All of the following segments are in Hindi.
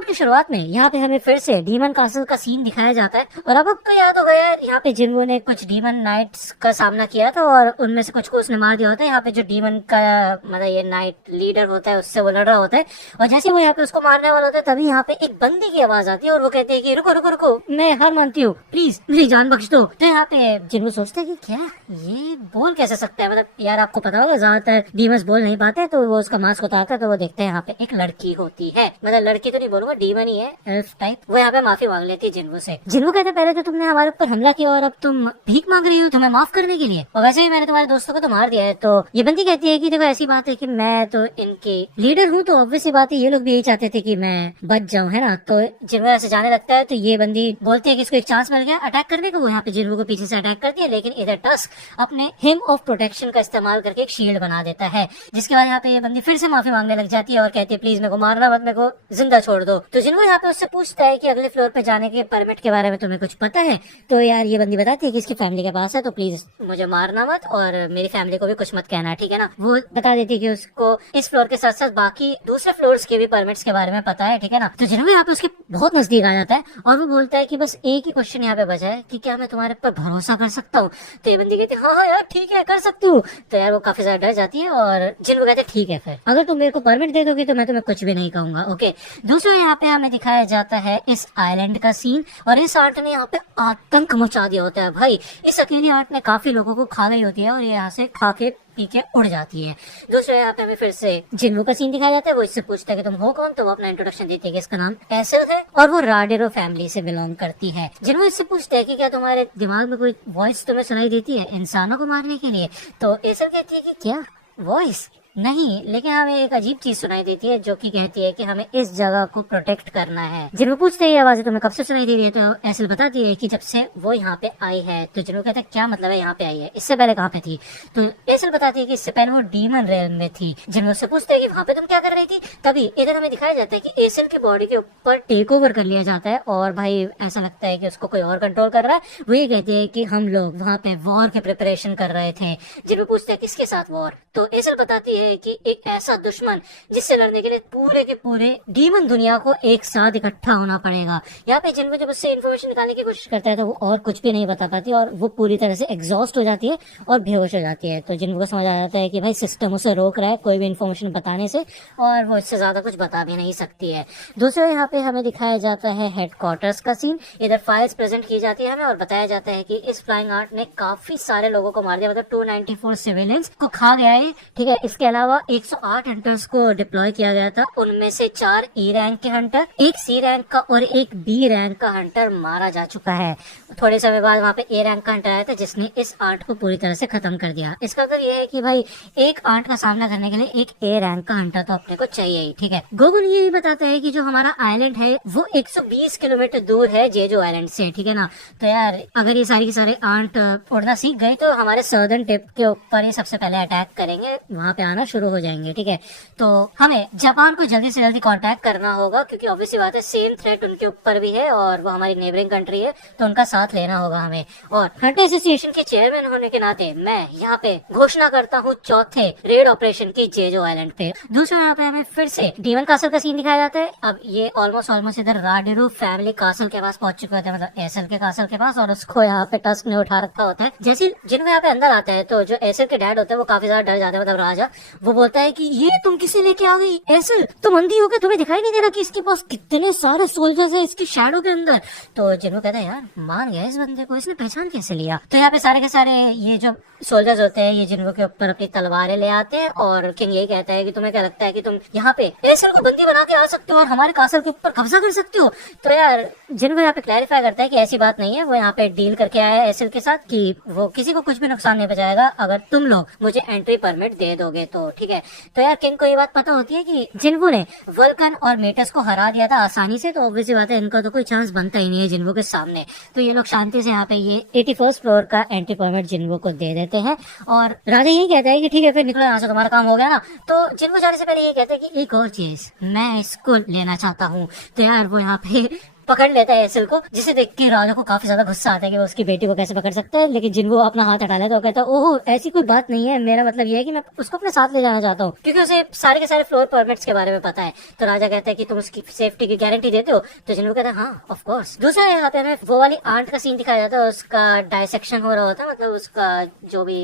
एपिसोड की शुरुआत में यहाँ पे हमें फिर से डीमन कासल का सीन दिखाया जाता है और अब आपको याद होगा यार, यहाँ पे जिन्हों ने कुछ डीमन नाइट्स का सामना किया था और उनमें से कुछ को उसने मार दिया होता है। यहाँ पे जो डीमन का मतलब ये नाइट लीडर होता है उससे वो लड़ रहा होता है और जैसे वो यहाँ पे उसको मारने वाला होता है तभी यहाँ पे एक बंदी की आवाज आती है और वो कहती है कि रुको रुको रुको, मैं हार मानती हूँ, प्लीज मेरी जान बख्श दो। तो यहाँ पे जिन्हों सोचते हैं कि क्या ये बोल कैसे सकता है, मतलब यार आपको पता होगा ज्यादातर डीमंस बोल नहीं पाते, तो वो उसका मास्क उतारता है तो वो देखते हैं यहाँ पे एक लड़की होती है, मतलब लड़की तो नहीं बोलूंगा, डीमन ही है, एल्फ टाइप। वो यहाँ पे माफी मांग लेती है जिन्हों से। जिन्हों कहते पहले तो तुमने हमारे ऊपर हमला किया और अब तुम भीख मांग रही हो तुम्हें माफ करने के लिए, और वैसे भी मैंने तुम्हारे दोस्तों को तो मार दिया है। तो ये बंदी कहती है कि देखो ऐसी बात है कि मैं तो इनकी लीडर हूँ, तो ऑब्वियस सी बात है ये लोग भी यही चाहते थे कि मैं बच जाऊँ, है ना। तो जिन्हों ऐसे जाने लगता है तो ये बंदी बोलती है कि इसको एक चांस मिल गया अटैक करने को। वो यहाँ पे जिन्हों को पीछे से अटैक करती है, लेकिन इधर टस्क अपने हिम ऑफ प्रोटेक्शन का इस्तेमाल करके एक शील्ड बना देता है, जिसके बाद यहाँ पे ये बंदी फिर से माफी मांगने लग जाती है और कहती है प्लीज मेरे को मारना मत, मेरे को जिंदा छोड़ दो। तो जिन्हों यहाँ पे उससे पूछता है कि अगले फ्लोर पे जाने के परमिट के बारे में तुम्हें कुछ पता है, तो यार ये बंदी बताती है कि इसकी फैमिली के पास है, तो प्लीज मुझे मारना मत और मेरी फैमिली को भी कुछ मत कहना, ठीक है ना। वो बता देती है कि उसको इस फ्लोर के साथ साथ बाकी दूसरे फ्लोर्स के भी परमिट्स के बारे में पता है, ठीक है ना। तो जिन्हों यहाँ पे उसके बहुत नजदीक आ जाता है और वो बोलता है कि बस एक ही क्वेश्चन यहाँ पे बचा है कि क्या मैं तुम्हारे पर भरोसा कर सकता हूँ। तो ये बंदी कहती है हाँ यार ठीक है कर सकती हूँ। तो यार वो काफी ज्यादा डर जाती है और जिन्हों कहते हैं ठीक है फिर अगर तुम मेरे को परमिट दे दोगी तो मैं तुम्हें कुछ भी नहीं कहूंगा, ओके। दूसरा यहाँ पे हमें दिखाया जाता है इस आइलैंड का सीन और इस आर्ट ने यहाँ पे आतंक मचा दिया होता है भाई। इस अकेली आर्ट ने काफी लोगों को खा गई होती है और ये यहाँ से खा के पी के उड़ जाती है। दूसरा यहाँ पे हमें फिर से जिन्हों का सीन दिखाया जाता है। वो इससे पूछता है कि तुम हो कौन, तो वो अपना इंट्रोडक्शन देती है कि इसका नाम एसल है और वो राडेरो फैमिली से बिलोंग करती है। जिन्हों इससे पूछता है कि क्या तुम्हारे दिमाग में कोई वॉइस तुम्हें सुनाई देती है इंसानों को मारने के लिए, तो एसल कहती है कि क्या वॉइस नहीं, लेकिन हमें एक अजीब चीज सुनाई देती है जो कि कहती है कि हमें इस जगह को प्रोटेक्ट करना है। जिन्हों पूछते हैं ये आवाज तुम्हें कब से सुनाई दे रही है, तो एसल बताती है कि जब से वो यहाँ पे आई है। तो जिन्हों कहते हैं क्या मतलब है यहाँ पे आई है, इससे पहले कहाँ पे थी। तो एसल बताती है कि इससे पहले वो डीमन रेल में थी। जिन्हों से पूछते हैं कि वहाँ पे तुम क्या कर रही थी, तभी इधर हमें दिखाया जाता है कि एसल की बॉडी के ऊपर टेक ओवर कर लिया जाता है और भाई ऐसा लगता है कि उसको कोई और कंट्रोल कर रहा है। वो ये कहते हैं कि हम लोग वहाँ पे वॉर के प्रिपरेशन कर रहे थे। जिन्हों पूछते हैं किसके साथ वॉर, तो एसल बताती है कि एक ऐसा दुश्मन जिससे लड़ने के लिए पूरे के पूरे डीमन दुनिया को एक साथ इकट्ठा होना पड़ेगा। यहाँ पे जिनको जब उससे इन्फॉर्मेशन निकालने की कोशिश करता है तो वो और कुछ भी नहीं बता पाती और वो पूरी तरह से एग्जॉस्ट हो जाती है और बेहोश हो जाती है। तो जिनको समझ आ जाता है कि भाई सिस्टम उसे रोक रहा है कोई भी इन्फॉर्मेशन बताने से और वो इससे ज्यादा कुछ बता भी नहीं सकती है। दूसरा यहाँ पे हमें दिखाया जाता है हेडक्वार्टर्स का सीन। इधर फाइल्स प्रेजेंट की जाती है हमें और बताया जाता है कि इस फ्लाइंग आर्ट ने काफी सारे लोगों को मार दिया, मतलब 294 सिविलियंस को खा गया है, ठीक है। इसके अलावा 108 हंटर्स को डिप्लॉय किया गया था, उनमें से 4 ई रैंक के हंटर, एक सी रैंक का और एक बी रैंक का हंटर मारा जा चुका है। थोड़े समय बाद वहाँ पे ए रैंक का हंटर आया था जिसने इस आर्ट को पूरी तरह से खत्म कर दिया। इसका मतलब ये है कि भाई एक आर्ट का सामना करने के लिए एक ए रैंक का हंटर तो अपने को चाहिए ही, ठीक है। गोगुन ये बताता है कि जो हमारा आइलैंड है वो 120 किलोमीटर दूर है जेजो आइलैंड से, ठीक है ना। तो यार अगर ये सारी की सारे आर्ट उड़ना सीख गए तो हमारे सर्दर्न टिप के ऊपर ही सबसे पहले अटैक करेंगे, वहाँ पे आना शुरू हो जाएंगे, ठीक है। तो हमें जापान को जल्दी से जल्दी कांटेक्ट करना होगा क्योंकि ऑब्वियसली बात है सेम थ्रेट उनके ऊपर भी है और वो हमारी नेबरिंग कंट्री है, तो उनका साथ लेना होगा हमें। और हंटर एसोसिएशन के चेयरमैन होने के नाते मैं यहाँ पे घोषणा करता हूँ चौथे रेड ऑपरेशन की जेजो आइलैंड पे। दूसरा यहाँ पे हमें फिर से डीमन कासल का सीन दिखाया जाता है। अब ये ऑलमोस्ट इधर राडेरो फैमिली कासल के पास पहुंच चुके होते हैं, मतलब एसल के कासल के पास, और उसको यहाँ पे टस्क ने उठा रखा होता है। जैसे जिनको यहाँ पे अंदर आता है तो जो एसल के डैड होते हैं वो काफी ज्यादा डर जाते हैं, मतलब राजा। वो बोलता है कि ये तुम किसे लेके आ गई एसल, तुम अंधी हो गए, तुम्हें दिखाई नहीं दे रहा कि इसके पास कितने सारे सोल्जर्स है इसकी शैडो के अंदर। तो जिनको कहते हैं यार मान गया इस बंदे को, इसने पहचान कैसे लिया। तो यहाँ पे सारे के सारे ये जो सोल्जर्स होते हैं ये जिनको के ऊपर अपनी तलवारें ले आते हैं और किंग यही कहता है कि तुम्हें क्या लगता है कि तुम यहाँ पे एसल को बंदी बना के आ सकते हो और हमारे कासल के ऊपर कब्जा कर सकते हो। तो यार जिनको यहाँ पे क्लैरिफाई करता है कि ऐसी बात नहीं है, वो यहाँ पे डील करके आया है एसल के साथ कि वो किसी को कुछ भी नुकसान नहीं पहुंचाएगा अगर तुम लोग मुझे एंट्री परमिट दे दोगे तो, ठीक है। तो यार किंग को ये बात पता होती है कि जिन्वो ने वल्कन और मेटस को हरा दिया था आसानी से, तो ऑब्वियसली बात है इनका तो कोई चांस बनता ही नहीं है जिन्वो के सामने। तो ये लोग शांति से यहाँ पे ये 81st फ्लोर का एंट्री परमिट जिन्वो को दे देते हैं और राजा यही कहता है कि ठीक है फिर निकलो यहाँ से, तुम्हारा काम हो गया ना। तो जिन्वो जाने से पहले ये कहते हैं कि एक और चीज मैं इसको लेना चाहता हूँ। तो यार वो यहाँ पे पकड़ लेता है एसल को, जिसे देख के राजा को काफी ज्यादा गुस्सा आता है कि वो उसकी बेटी को कैसे पकड़ सकता है। लेकिन जिन्वो अपना हाथ हटा लेता है और कहता है ओहो ऐसी कोई बात नहीं है, मेरा मतलब ये है कि मैं उसको अपने साथ ले जाना चाहता हूँ, क्योंकि उसे सारे के सारे फ्लोर परमिट्स के बारे में पता है। तो राजा कहता है कि तुम उसकी सेफ्टी की गारंटी देते हो? तो जिन्वो कहता है हाँ ऑफ कोर्स। दूसरा यहाँ पे हमें वो वाली आंट का सीन दिखाया जाता है, उसका डायसेक्शन हो रहा होता है, मतलब उसका जो भी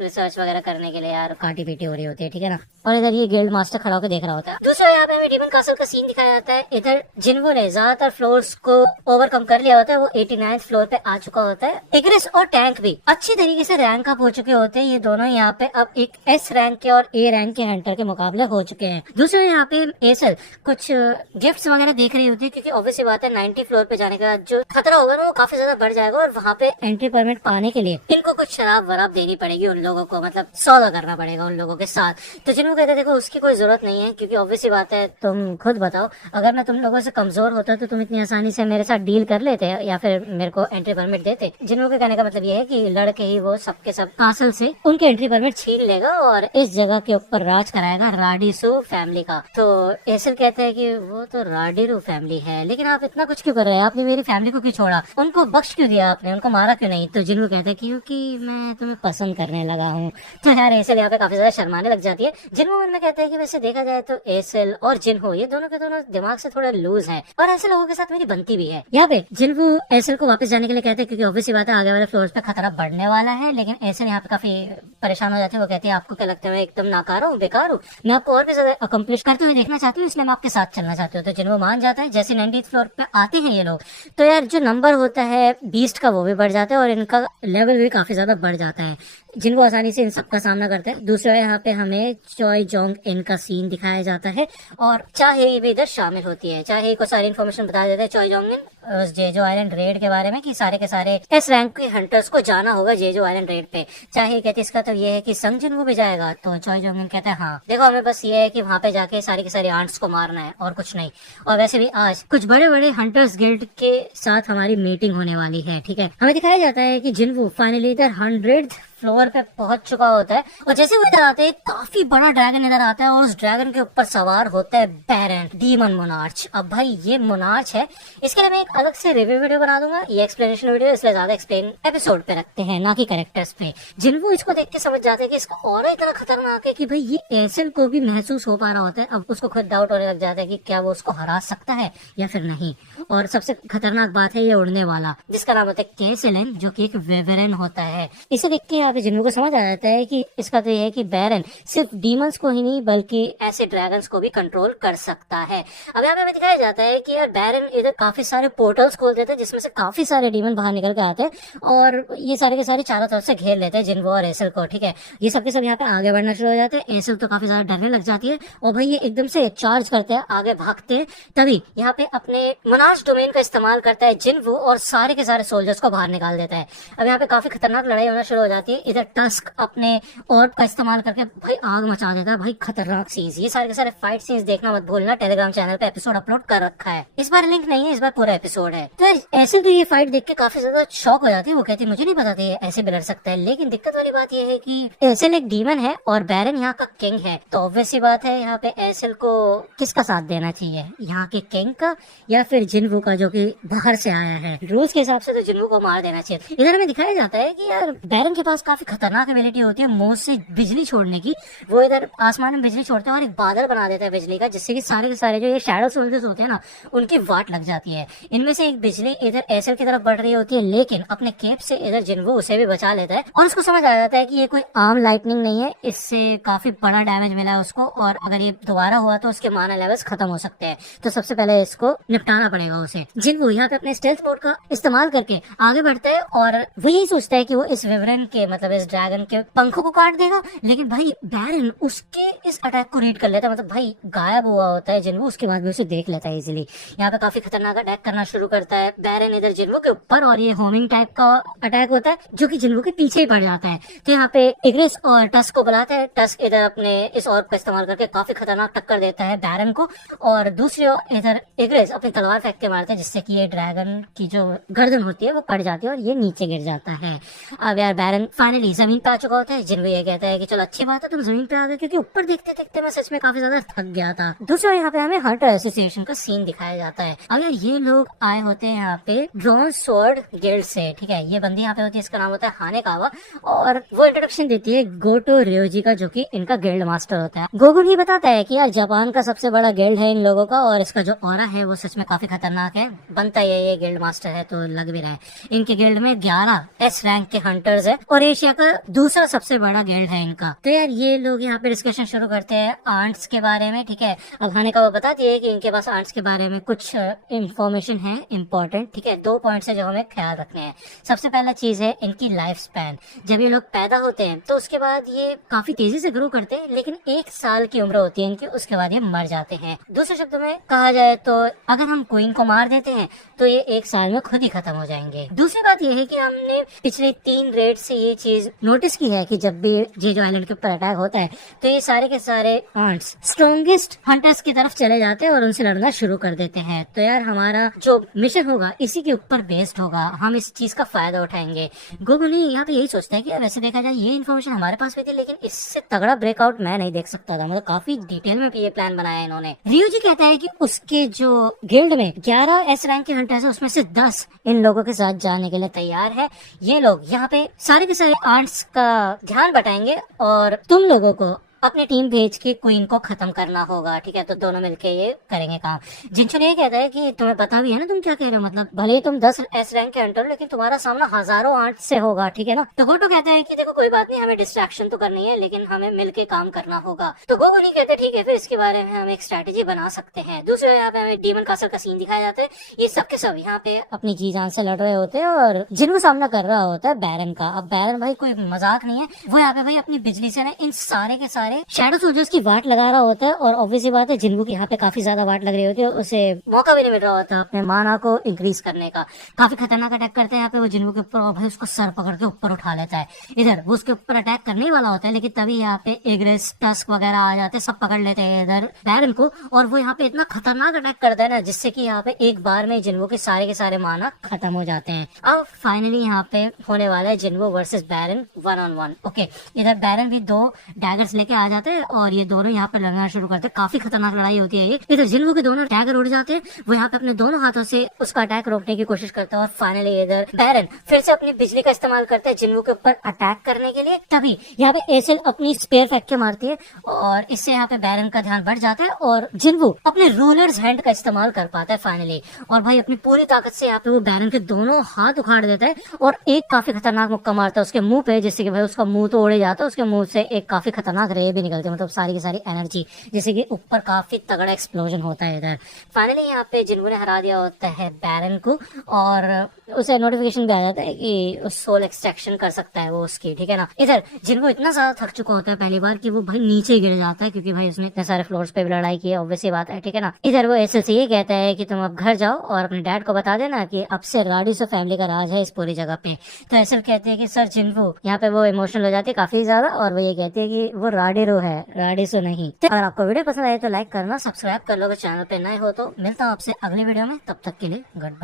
रिसर्च वगैरह करने के लिए यार काटी पीटी हो रही होती है, ठीक है ना। और इधर ये गिल्ड मास्टर खड़ा होकर देख रहा होता है। दूसरा यहाँ पे हमें डीमन कासल का सीन दिखाया जाता है। इधर जिन्वो ने ज्यादातर फ्लोर्स को ओवरकम कर लिया होता है, वो 89th फ्लोर पे आ चुका होता है। इग्रिस और टैंक भी अच्छी तरीके से रैंक अप हो चुके होते हैं। ये दोनों यहाँ पे अब एक एस रैंक के और ए रैंक के हंटर के मुकाबले हो चुके हैं। दूसरे यहाँ पे एसल कुछ गिफ्ट्स वगैरह देख रही होती है, क्योंकि ऑब्वियसली बात है 90 फ्लोर पे जाने का जो खतरा होगा ना वो काफी ज्यादा बढ़ जाएगा, और वहाँ पे एंट्री परमिट पाने के लिए इनको कुछ शराब वराब देनी पड़ेगी उन लोगों को, मतलब सौदा करना पड़ेगा उन लोगों के साथ। तो जिनको कहते देखो उसकी कोई जरूरत नहीं है, क्योंकि ऑब्वियसली बात है तुम खुद बताओ, अगर मैं तुम लोगों से कमजोर होता तो तुम इतनी आसानी से मेरे साथ डील कर लेते या फिर मेरे को एंट्री परमिट देते। जिनको के कहने का मतलब ये है कि लड़के ही वो सबके सब कासल से उनके एंट्री परमिट छीन लेगा और इस जगह के ऊपर राज कराएगा राडिसो फैमिली का। तो एसल कहते हैं कि वो तो राडिरो फैमिली है, लेकिन आप इतना कुछ क्यों कर रहे हैं, आपने मेरी फैमिली को क्यों छोड़ा, उनको बख्श क्यों दिया आपने, उनको मारा क्यों नहीं? तो जिनको कहते हैं क्योंकि मैं तुम्हें पसंद करने लगा हूँ। तो यार एसल यहाँ पे काफी ज्यादा शर्माने लग जाती है। जिनको मन में कहते हैं कि वैसे देखा जाए तो एसल और जिन्हो ये दोनों के दोनों दिमाग से थोड़ा लूज है, और ऐसे लोगों के साथ मेरी बनती भी है। यहाँ पे जिन्हो एसल को वापस जाने के लिए कहते हैं, क्योंकि ऑब्वियसली बात है आगे वाले फ्लोर्स पे खतरा बढ़ने वाला है। लेकिन एसल यहाँ पे काफी परेशान हो जाती है। वो कहती है आपको क्या लगता है मैं एकदम नाकारा हूँ, बेकार हूँ, मैं आपको और भी ज्यादा अकम्प्लिश करते हुए देखना चाहती हूँ, इसलिए मैं आपके साथ चलना चाहती हूँ। तो जिन्हो मान जाता है। जैसे 90th फ्लोर पे आते हैं ये लोग, तो यार जो नंबर होता है बीस्ट का वो भी बढ़ जाता है और इनका लेवल भी काफी ज्यादा बढ़ जाता है, जिनको आसानी से इन सबका सामना करता है। दूसरा यहाँ पे हमें चॉय जोंग इन का सीन दिखाया जाता है, और चाहे ये भी इधर शामिल होती है, चाहे को सारी इन्फॉर्मेशन बता देते हैं चॉय जोंग इन उस जेजो आइलैंड रेड के बारे में कि सारे के सारे एस रैंक के हंटर्स को जाना होगा जेजो आइलैंड रेड पे। चाहे कहते इसका तो ये है कि संग जिन्हो भी जाएगा। तो चॉय जोंग इन कहता है हाँ देखो हमें बस ये है कि वहाँ पे जाके सारी के सारी आंट्स को मारना है और कुछ नहीं। और वैसे भी आज कुछ बड़े बड़े हंटर्स गिल्ड के साथ हमारी मीटिंग होने वाली है, ठीक है। हमें दिखाया जाता है कि जिन्हो फाइनली इधर 100th फ्लोर पे पहुंच चुका होता है, और जैसे वो इधर आते हैं काफी बड़ा ड्रैगन इधर आता है और उस ड्रैगन के ऊपर सवार होता है बैरन डीमन मोनार्च। अब भाई ये मोनार्च है, इसके लिए मैं एक अलग से रिव्यू वीडियो बना दूंगा, ये एक्सप्लेनेशन वीडियो, इसलिए ज्यादा एक्सप्लेन एपिसोड पे रखते हैं ना कि कैरेक्टर्स पे। जिनको इसको देख के समझ जाते हैं कि इसका और इतना खतरनाक है कि भाई ये एसल को भी महसूस हो पा रहा होता है। अब उसको खुद डाउट होने लग जाता है कि क्या वो उसको हरा सकता है या फिर नहीं। और सबसे खतरनाक बात है ये उड़ने वाला, जिसका नाम होता है केसलन, जो कि एक वेवरन होता है। इसे देख के यहाँ पे जिनको समझ आ जाता है कि इसका तो ये है कि बैरन सिर्फ डीमंस को ही नहीं बल्कि ऐसे ड्रैगन्स को भी कंट्रोल कर सकता है। अब यहाँ पे हमें दिखाया जाता है कि यार बैरन इधर काफी सारे पोर्टल्स खोल देते हैं, जिसमें से काफी सारे डीमन बाहर निकल के आते हैं और ये सारे के सारे चारों तरफ से घेर लेते हैं जिन्हो और एसल को, ठीक है। ये सबके सब यहाँ पे आगे बढ़ना शुरू हो जाते हैं। एसल तो काफी ज्यादा डरने लग जाती है और भाई ये एकदम से चार्ज करते हैं, आगे भागते हैं। तभी यहाँ पे अपने मोनार्च डोमेन का इस्तेमाल करता है जिन्हो और सारे के सारे सोल्जर्स को बाहर निकाल देता है। अब यहाँ पे काफी खतरनाक लड़ाई होना शुरू हो जाती है। इधर टस्क अपने ऑर्ब का इस्तेमाल करके भाई आग मचा देता है। भाई खतरनाक सीन्स, ये सारे के सारे फाइट सीन्स देखना मत भूलना, टेलीग्राम चैनल पे एपिसोड अपलोड कर रखा है। इस बार लिंक नहीं है, इस बार पूरा एपिसोड है। तो ऐसे तो ये फाइट देख के काफी ज्यादा शॉक हो जाती है। वो कहती है मुझे नहीं पता था ये ऐसे भी लड़ सकता है। लेकिन दिक्कत वाली बात ये है कि एसल एक डीमन है और बैरन यहाँ का किंग है। तो ऑब्वियसली बात है यहाँ पे एसल को किसका साथ देना चाहिए, यहाँ के किंग का या फिर जिन्हो का जो कि बाहर से आया है। रूल्स के हिसाब से तो जिन्हो को मार देना चाहिए। इधर हमें दिखाया जाता है कि यार बैरन के पास काफी खतरनाक एबिलिटी होती है मुंह से बिजली छोड़ने की। वो इधर आसमान में बिजली छोड़ते हैं और एक बादल बना देता है बिजली का, जिससे कि सारे के सारे जो ये शैडो सोल्जर्स होते हैं ना उनकी वाट लग जाती है। इनमें से एक बिजली इधर एसल की तरफ बढ़ रही होती है, लेकिन अपने केप से इधर जिन्हो उसे भी बचा लेता है और उसको समझ आ जाता है कि ये कोई आम लाइटनिंग नहीं है, इससे काफी बड़ा डैमेज मिला है उसको और अगर ये दोबारा हुआ तो उसके माना लेवल्स खत्म हो सकते हैं। तो सबसे पहले इसको निपटाना पड़ेगा उसे। जिन्हो यहाँ पे अपने स्टेल्थ मोड का इस्तेमाल करके आगे बढ़ता है और वो यही सोचता है कि वो इस विवरण के मतलब इस ड्रैगन के पंखों को काट देगा। लेकिन भाई बैरन उसके इस अटैक को रीड कर लेता है, मतलब भाई गायब हुआ होता है जिन्हो, उसके बाद भी उसे देख लेता है इजीली। यहाँ पे काफी खतरनाक अटैक करना शुरू करता है बैरन इधर जिन्हो के ऊपर और ये होमिंग टाइप का अटैक होता है जो कि जिन्हो के पीछे ही पड़ जाता है। तो यहाँ पे इग्रिस और टस्क को बुलाता है। टस्क इधर अपने इस ऑर्ब का इस्तेमाल करके काफी खतरनाक टक्कर देता है बैरन को और दूसरी ओर इधर इग्रिस अपनी तलवार फेंक के मारते हैं, जिससे कि ये ड्रैगन की जो गर्दन होती है वो कट जाती है और ये नीचे गिर जाता है। अब यार बैरन फाइनली जमीन पे आ चुका होता है। जिन्हो ये कहता है कि चलो अच्छी बात है तुम जमीन पे आ गए, क्योंकि ऊपर देखते देखते मैं सच में काफी ज्यादा थक गया था। दूसरा यहाँ पे हमें हंटर एसोसिएशन का सीन दिखाया जाता है। अब यार ये लोग आए होते हैं यहाँ पे ड्रॉन स्वॉर्ड गिल्ड से, ठीक है। ये बंदी यहाँ पे होती है, इसका नाम होता है हानेकावा, और वो इंट्रोडक्शन देती है गोटो रियोजी का, जो कि इनका गिल्ड मास्टर होता है। गोगुन ही बताता है कि यार जापान का सबसे बड़ा गिल्ड है इन लोगों का, और इसका जो ऑरा है वो सच में काफी खतरनाक है। बनता ये गिल्ड मास्टर है तो लग भी रहा है। इनके गिल्ड में 11 एस रैंक के हंटर्स है, और एशिया का दूसरा सबसे बड़ा गिल्ड है इनका। तो यार ये लोग यहाँ पे डिस्कशन शुरू करते हैं आंट्स के बारे में, ठीक है। अब हानेकावा बताती है कि इनके पास आंट्स के बारे में कुछ इंफॉर्मेशन है इम्पोर्टेंट, ठीक है। 2 पॉइंट्स है जो हमें ख्याल रखने हैं। सबसे पहला चीज है इनकी लाइफ स्पैन। जब ये लोग पैदा होते हैं तो उसके बाद ये काफी तेजी से ग्रो करते हैं, लेकिन 1 साल की उम्र होती है इनकी, उसके बाद ये मर जाते हैं। दूसरे शब्दों में कहा जाए तो अगर हम क्वीन को मार देते हैं तो ये 1 साल में खुद ही खत्म हो जाएंगे। दूसरी बात ये है कि हमने पिछले 3 रेड से ये चीज नोटिस की है कि जब भी ये जो आइलैंड के ऊपर अटैक होता है तो ये सारे के सारे आंट्स स्ट्रॉन्गेस्ट हंटर्स की तरफ चले जाते हैं और उनसे लड़ना शुरू कर देते हैं। तो यार हमारा जो मिशन होगा इसी के ऊपर बेस्ड होगा, हम इस चीज का फायदा उठाएंगे। गोगुनी यहाँ पे यही सोचता है कि वैसे देखा जाए ये इन्फॉर्मेशन हमारे पास भी थी, लेकिन इससे तगड़ा ब्रेकआउट मैं नहीं देख सकता था। मतलब काफी डिटेल में ये प्लान बनाया इन्होंने। रियोजी कहता है कि उसके जो गिल्ड में 11 एस रैंक के हंटर्स है, उसमें से 10 इन लोगों के साथ जाने के लिए तैयार है। ये लोग यहाँ पे सारे के सारे आंट्स का ध्यान बटाएंगे और तुम लोगों को अपनी टीम भेज के क्वीन को खत्म करना होगा, ठीक है। तो दोनों मिलके ये करेंगे काम। जिनचुन ये कहता है कि तुम्हें पता भी है ना तुम क्या कह रहे हो, मतलब भले ही तुम 10 एस रैंक के हंटर हो, लेकिन तुम्हारा सामना हजारों आंट से होगा, ठीक है ना। तो गोटो कहता है कि देखो कोई बात नहीं, हमें डिस्ट्रैक्शन तो करनी है, लेकिन हमें मिलके काम करना होगा। तो गोगो नहीं कहते ठीक है, फिर इसके बारे में हम एक स्ट्रैटेजी बना सकते हैं। दूसरे यहाँ पे हमें डीमन कासल का सीन दिखाया जाता है। ये सब के सब यहाँ पे अपनी जी जान से लड़ रहे होते हैं और जिनको सामना कर रहा होता है बैरन का। अब बैरन भाई कोई मजाक नहीं है, वो यहाँ पे भाई अपनी बिजली से ना इन सारे के सारे शैडो सोल्जर्स की वाट लगा रहा होता है। और ऑब्वियसली बात है जिन्हों की यहाँ पे काफी ज्यादा वाट लग रही होती है, उसे मौका भी नहीं मिल रहा होता अपने माना को इंक्रीज करने का। काफी खतरनाक अटैक करते हैं यहाँ पे वो जिन्हों के ऊपर, और भाई उसको सर पकड़ के ऊपर उठा लेता है। इधर वो उसके ऊपर अटैक करने वाला होता है, लेकिन तभी यहाँ पे एग्रेस टस्क वगैरह आ जाते हैं, सब पकड़ लेते हैं इधर बैरन को। और वो यहाँ पे इतना खतरनाक अटैक करता है ना, जिससे कि यहाँ पे एक बार में जिन्हों के सारे माना खत्म हो जाते हैं। अब फाइनली यहाँ पे होने वाला है जिन्हो वर्सेस बैरन 1-on-1। ओके, इधर बैरन भी 2 डैगर्स लेके आ जाते हैं और ये दोनों यहाँ पे लड़ना शुरू करते हैं। काफी खतरनाक लड़ाई होती है ये। इधर जिन्हो के दोनों डैगर उड़ जाते हैं, वो यहाँ पे अपने दोनों हाथों से उसका अटैक रोकने की कोशिश करता है। और फाइनली इधर बैरन फिर से अपनी बिजली का इस्तेमाल करता है जिन्हो के ऊपर अटैक करने के लिए। तभी यहाँ पे एसेल अपनी स्पेयर फेंक के मारती है और इससे यहाँ पे बैरन का ध्यान बढ़ जाता है और जिन्हो अपने रोलर्स हैंड का इस्तेमाल कर पाता है फाइनली। और भाई अपनी पूरी ताकत से यहाँ पे वो बैरन के दोनों हाथ उखाड़ देता है और एक काफी खतरनाक मुक्का मारता है उसके मुंह पे, जिससे कि भाई उसका मुंह तो उड़े जाता है, उसके मुंह से एक काफी खतरनाक रे भी निकलती है, मतलब सारी की सारी एनर्जी, जैसे कि ऊपर काफी तगड़ा एक्सप्लोजन होता है इधर। फाइनली यहाँ पे जिन्हों ने हरा दिया होता है बैरन को और उसे नोटिफिकेशन भी आ जाता है कि सोल एक्सट्रैक्शन कर सकता है वो उसकी, ठीक है ना। इधर जिन्हों इतना ज्यादा थक चुका होता है पहली बार कि वो भाई नीचे गिर जाता है, क्योंकि भाई उसने इतने सारे फ्लोर्स पे भी लड़ाई की है, ऑब्वियसली बात है, ठीक है ना। इधर वो एसएल से ये कहता है कि तुम अब घर जाओ और अपने डैड को बता देना कि अब से राडिसो फैमिली का राज है इस पूरी जगह पे। तो एसएल कहते हैं कि सर जिन्हो, यहाँ पे वो इमोशनल हो जाती है काफी ज्यादा और वो ये कहती है कि वो राडिरो है, राडिसो नहीं। तो अगर आपको वीडियो पसंद आए तो लाइक करना, सब्सक्राइब कर लो, चैनल पे नए हो तो। मिलता हूँ आपसे अगली वीडियो में, तब तक के लिए गुड बाय।